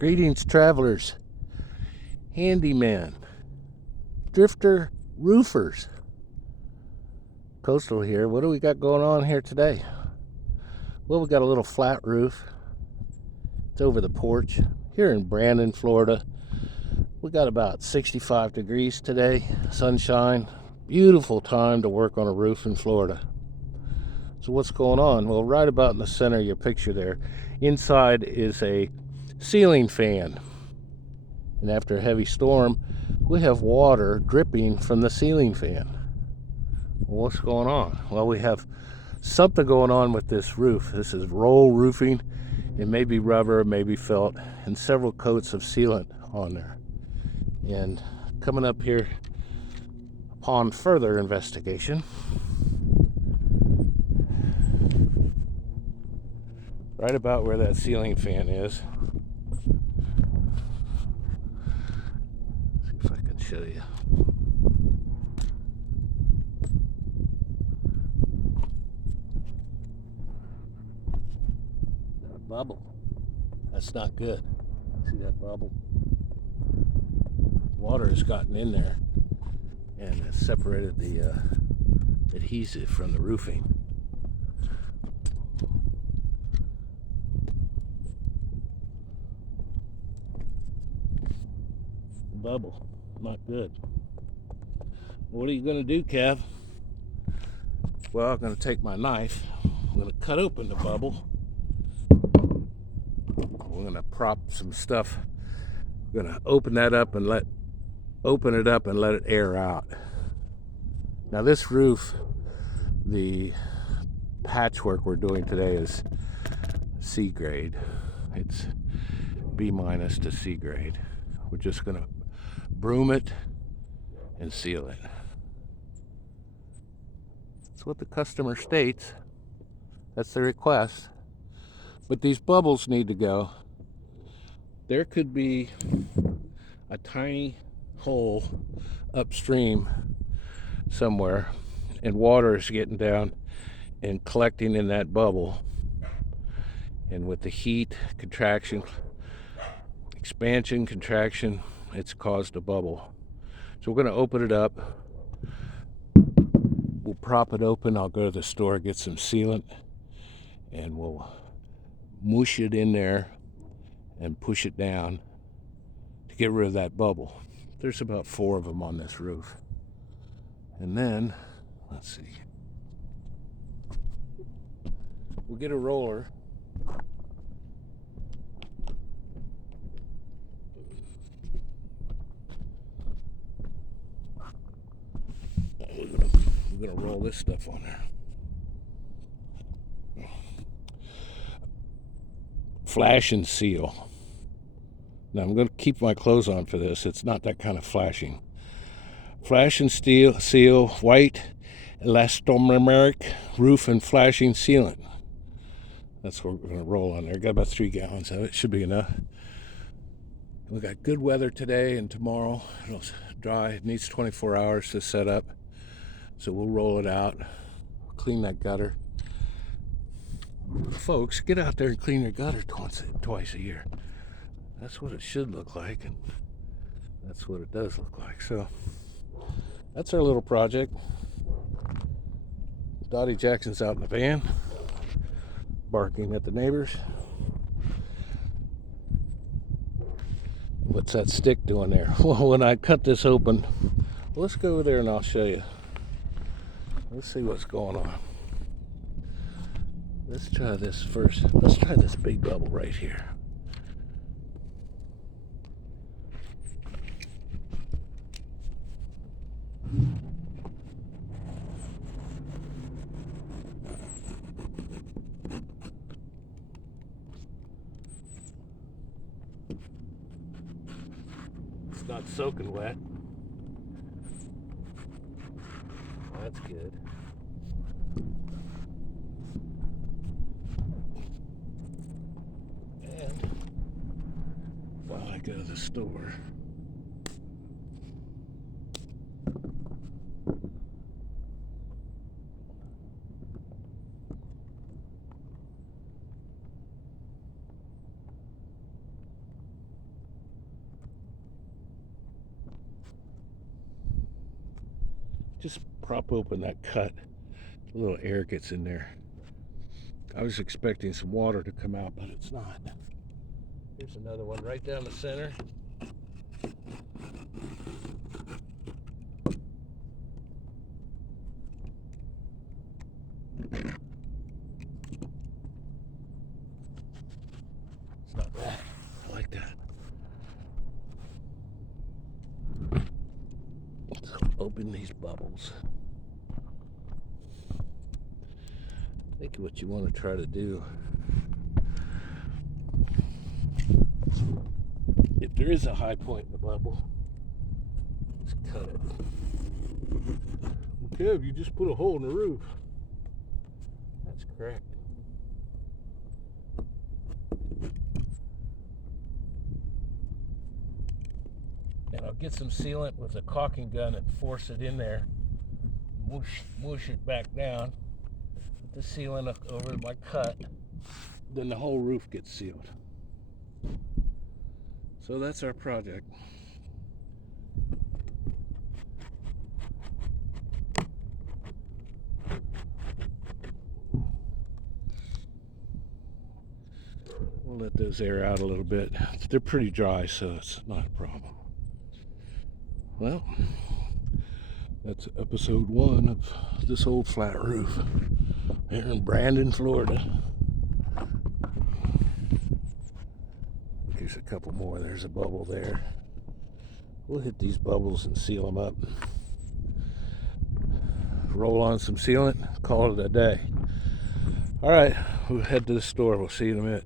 Greetings, travelers, handyman, drifter, roofers. Coastal here. What do we got going on here today? Well, we got a little flat roof. It's over the porch here in Brandon, Florida. We got about 65 degrees today, sunshine. Beautiful time to work on a roof in Florida. So what's going on? Well, right about in the center of your picture there, inside is a ceiling fan. And after a heavy storm, we have water dripping from the ceiling fan. Well, what's going on? Well, we have something going on with this roof. This is roll roofing. It may be rubber, it may be felt, and several coats of sealant on there. And coming up here upon further investigation, right about where that ceiling fan is, see if I can show you. Got a bubble. That's not good. See that bubble? Water has gotten in there and has separated the adhesive from the roofing. Bubble, not good. What are you going to do, Kev? Well, I'm going to take my knife. I'm going to cut open the bubble. We're going to prop some stuff. We're going to open it up and let it air out. Now this roof, the patchwork we're doing today is C grade. It's B- to C grade. We're just going to broom it and seal it. That's what the customer states. That's the request. But these bubbles need to go. There could be a tiny hole upstream somewhere, and water is getting down and collecting in that bubble. And with the heat, contraction, expansion, contraction, it's caused a bubble. So we're going to open it up. We'll prop it open. I'll go to the store, get some sealant, and we'll mush it in there and push it down to get rid of that bubble. There's about 4 of them on this roof. And then, let's see, we'll get a roller. We're gonna roll this stuff on there. Flash and seal. Now I'm going to keep my clothes on for this. It's not that kind of flashing. Flash and seal white elastomeric roof and flashing sealant. That's what we're going to roll on there. Got about 3 gallons of it. Should be enough. We got good weather today and tomorrow. It'll dry. It needs 24 hours to set up. So we'll roll it out, clean that gutter. Folks, get out there and clean your gutter twice a year. That's what it should look like, and that's what it does look like. So that's our little project. Dottie Jackson's out in the van, barking at the neighbors. What's that stick doing there? Well, when I cut this open, let's go over there and I'll show you. Let's see what's going on. Let's try this first. Let's try this big bubble right here. It's not soaking wet. That's good. And while I go to the store, Just prop open that cut. A little air gets in there. I was expecting some water to come out, but it's not. Here's another one right down the center. It's not bad. I like that. Let's open these bubbles. I think what you want to try to do, if there is a high point in the bubble, just cut it. Well, Kev, you just put a hole in the roof. That's correct. And I'll get some sealant with a caulking gun and force it in there. Whoosh it back down. Put the sealant over my cut. Then the whole roof gets sealed. So that's our project. We'll let those air out a little bit. They're pretty dry, so it's not a problem. Well, that's episode 1 of this old flat roof here in Brandon, Florida. There's a couple more. There's a bubble there. We'll hit these bubbles and seal them up. Roll on some sealant, call it a day. All right, we'll head to the store. We'll see you in a minute.